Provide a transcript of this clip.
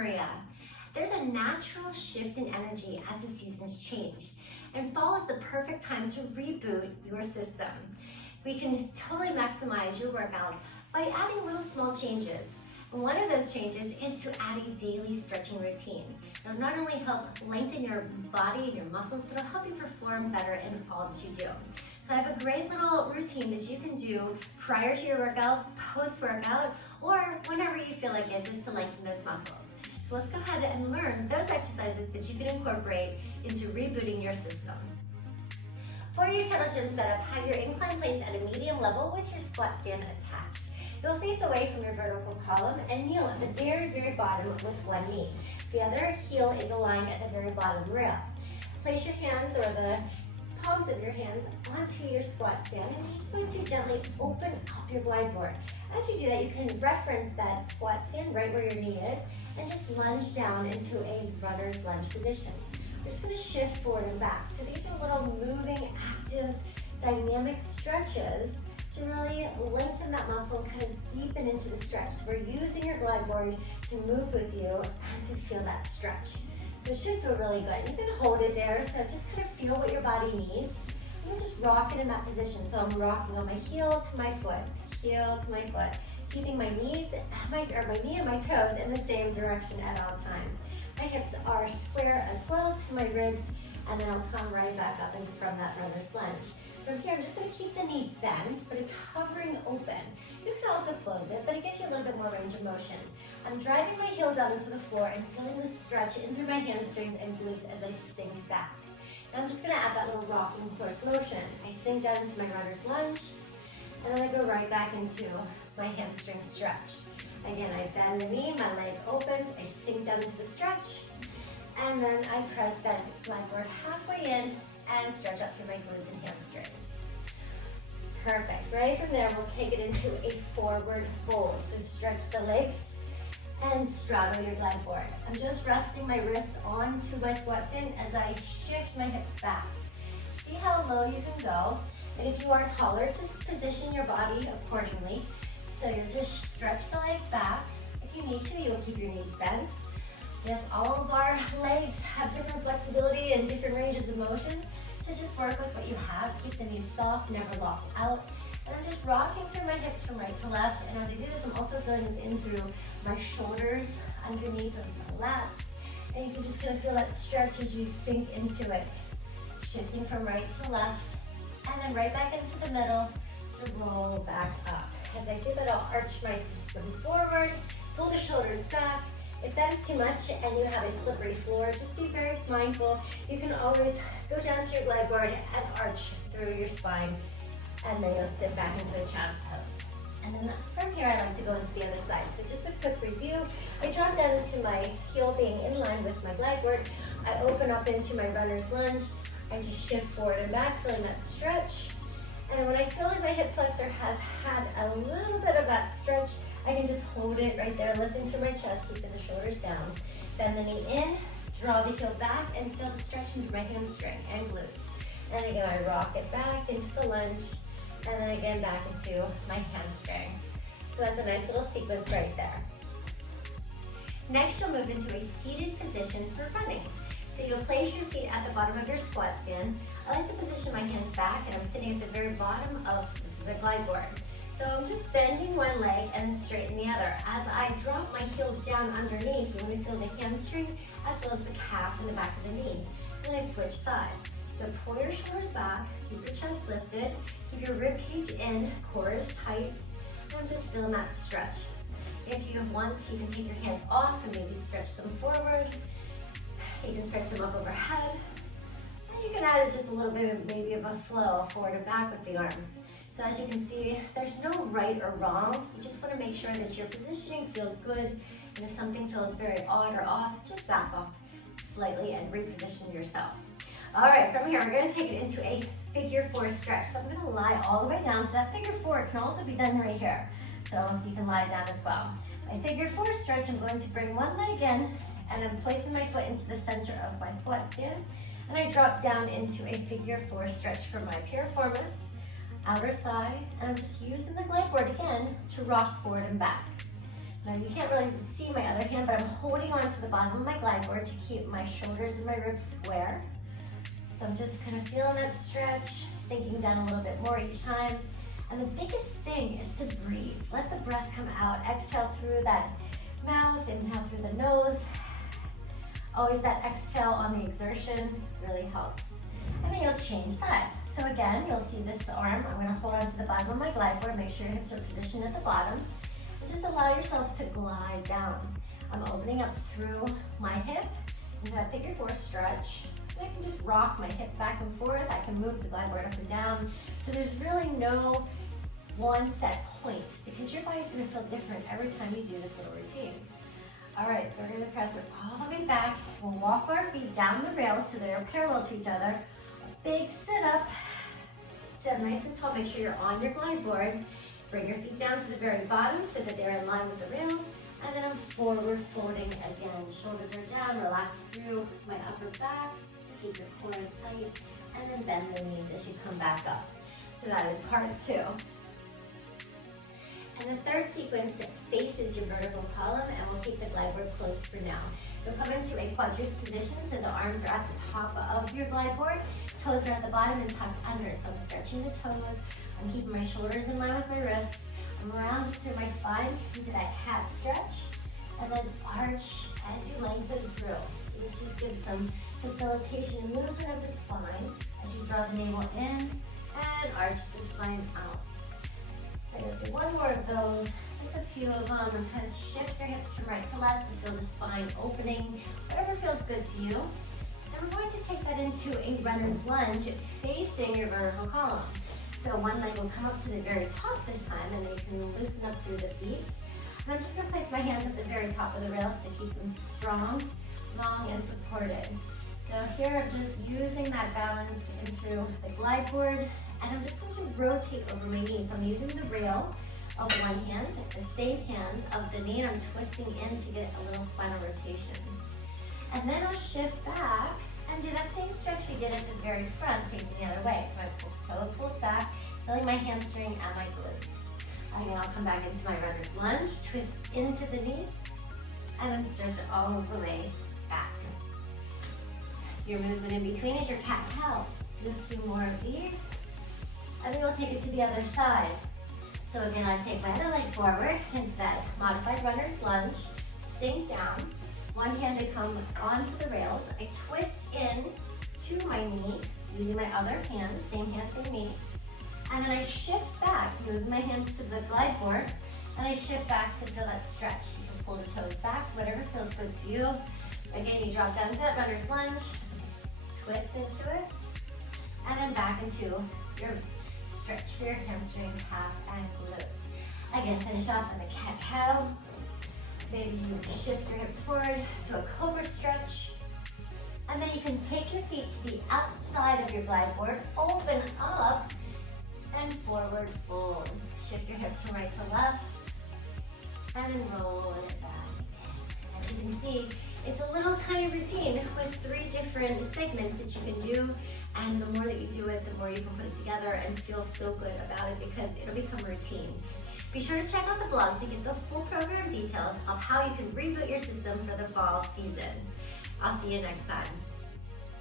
Maria. There's a natural shift in energy as the seasons change, and fall is the perfect time to reboot your system. We can totally maximize your workouts by adding little small changes. And one of those changes is to add a daily stretching routine. It'll not only help lengthen your body and your muscles, but it'll help you perform better in all that you do. So I have a great little routine that you can do prior to your workouts, post-workout, or whenever you feel like it, just to lengthen those muscles. So let's go ahead and learn those exercises that you can incorporate into rebooting your system. For your total gym setup, have your incline placed at a medium level with your squat stand attached. You'll face away from your vertical column and kneel at the very, very bottom with one knee. The other heel is aligned at the very bottom rail. Place your hands, or the palms of your hands, onto your squat stand, and you're just going to gently open up your glide board. As you do that, you can reference that squat stand right where your knee is and just lunge down into a runner's lunge position. We're just going to shift forward and back. So these are little moving, active, dynamic stretches to really lengthen that muscle and kind of deepen into the stretch. So we're using your glide board to move with you and to feel that stretch. So it should feel really good. You can hold it there, so just kind of feel what your body needs. I'm gonna just rock it in that position. So I'm rocking on my heel to my foot, heel to my foot, keeping my knees, my knee and my toes in the same direction at all times. My hips are square as well to my ribs, and then I'll come right back up into from that runner's lunge. From here, I'm just going to keep the knee bent, but it's hovering open. You can also close it, but it gives you a little bit more range of motion. I'm driving my heel down into the floor and feeling the stretch in through my hamstrings and glutes as I sink back. Now I'm just going to add that little rocking horse motion. I sink down into my runner's lunge, and then I go right back into my hamstring stretch. Again, I bend the knee, my leg opens, I sink down into the stretch, and then I press that glide board halfway in and stretch up through my glutes and hamstrings. Perfect. Right from there, we'll take it into a forward fold. So stretch the legs and straddle your glide board. I'm just resting my wrists onto my squat stand as I shift my hips back. See how low you can go. And if you are taller, just position your body accordingly. So you'll just stretch the legs back. If you need to, you'll keep your knees bent. Yes, all of our legs have different flexibility and different ranges of motion. So just work with what you have. Keep the knees soft, never lock out. And I'm just rocking through my hips from right to left. And as I do this, I'm also feeling this in through my shoulders, underneath of my lats. And you can just kind of feel that stretch as you sink into it. Shifting from right to left. And then right back into the middle to roll back up. As I do that, I'll arch my system forward, pull the shoulders back. If that is too much and you have a slippery floor, just be very mindful. You can always go down to your glide board and arch through your spine, and then you'll sit back into a child's pose. And then from here, I like to go into the other side. So just a quick review. I drop down into my heel being in line with my glide board. I open up into my runner's lunge. I just shift forward and back, feeling that stretch. And when I feel like my hip flexor has had a little bit of that stretch, I can just hold it right there, lifting through my chest, keeping the shoulders down. Bend the knee in, draw the heel back, and feel the stretch into my hamstring and glutes. And again, I rock it back into the lunge, and then again back into my hamstring. So that's a nice little sequence right there. Next, you'll move into a seated position for running. So you'll place your feet at the bottom of your squat stand. I like to position my hands back, and I'm sitting at the very bottom of the glide board. So I'm just bending one leg and then straighten the other. As I drop my heel down underneath, you want to feel the hamstring as well as the calf and the back of the knee. Then I switch sides. So pull your shoulders back, keep your chest lifted, keep your rib cage in, core is tight, and I'm just feeling that stretch. If you want, you can take your hands off and maybe stretch them forward. You can stretch them up overhead. And you can add just a little bit of maybe of a flow forward and back with the arms. So as you can see, there's no right or wrong. You just want to make sure that your positioning feels good. And if something feels very odd or off, just back off slightly and reposition yourself. All right, from here, we're going to take it into a figure four stretch. So I'm going to lie all the way down. So that figure four can also be done right here. So you can lie down as well. My figure four stretch, I'm going to bring one leg in, and I'm placing my foot into the center of my squat stand. And I drop down into a figure four stretch for my piriformis, outer thigh, and I'm just using the glide board again to rock forward and back. Now you can't really see my other hand, but I'm holding on to the bottom of my glide board to keep my shoulders and my ribs square. So I'm just kind of feeling that stretch, sinking down a little bit more each time. And the biggest thing is to breathe. Let the breath come out. Exhale through that mouth, inhale through the nose. Always that exhale on the exertion really helps. And then you'll change sides. So again, you'll see this arm. I'm gonna hold on to the bottom of my glide board, make sure your hips are positioned at the bottom. And just allow yourself to glide down. I'm opening up through my hip into that figure four stretch. And I can just rock my hip back and forth. I can move the glide board up and down. So there's really no one set point because your body's gonna feel different every time you do this little routine. All right, so we're gonna press it all the way back. We'll walk our feet down the rails so they're parallel to each other. Big sit up. Sit up nice and tall. Make sure you're on your glide board. Bring your feet down to the very bottom so that they're in line with the rails. And then I'm forward folding again. Shoulders are down, relax through my upper back. Keep your core tight. And then bend the knees as you come back up. So that is part two. And the third sequence faces your vertical column, and we'll keep the glide board closed for now. You'll come into a quadruped position, so the arms are at the top of your glide board, toes are at the bottom and tucked under. So I'm stretching the toes, I'm keeping my shoulders in line with my wrists, I'm rounding through my spine into that cat stretch, and then arch as you lengthen through. So this just gives some facilitation and movement of the spine as you draw the navel in and arch the spine out. So you'll do one more of those, just a few of them, and kind of shift your hips from right to left to feel the spine opening, whatever feels good to you. And we're going to take that into a runner's lunge facing your vertical column. So one leg will come up to the very top this time, and then you can loosen up through the feet. And I'm just going to place my hands at the very top of the rails to keep them strong, long, and supported. So here I'm just using that balance in through the glide board, and I'm just going to rotate over my knee. So I'm using the rail of one hand, the same hand of the knee, and I'm twisting in to get a little spinal rotation. And then I'll shift back and do that same stretch we did at the very front, facing the other way. So my toe pulls back, feeling my hamstring and my glutes. And then I'll come back into my runner's lunge, twist into the knee, and then stretch it all the way back. Your movement in between is your cat-cow. Do a few more of these. And then we'll take it to the other side. So again, I take my other leg forward into that modified runner's lunge, sink down. One hand I come onto the rails. I twist in to my knee, using my other hand, same hand, same knee. And then I shift back, move my hands to the glide board, and I shift back to feel that stretch. You can pull the toes back, whatever feels good to you. Again, you drop down to that runner's lunge, twist into it, and then back into your stretch for your hamstring, calf, and glutes. Again, finish off in the cat-cow. Maybe you shift your hips forward to a cobra stretch. And then you can take your feet to the outside of your glide board, open up, and forward fold. Shift your hips from right to left, and then roll it back. As you can see, it's a little tiny routine with 3 different segments that you can do, and the more that you do it, the more you can put it together and feel so good about it because it'll become routine. Be sure to check out the blog to get the full program details of how you can reboot your system for the fall season. I'll see you next time.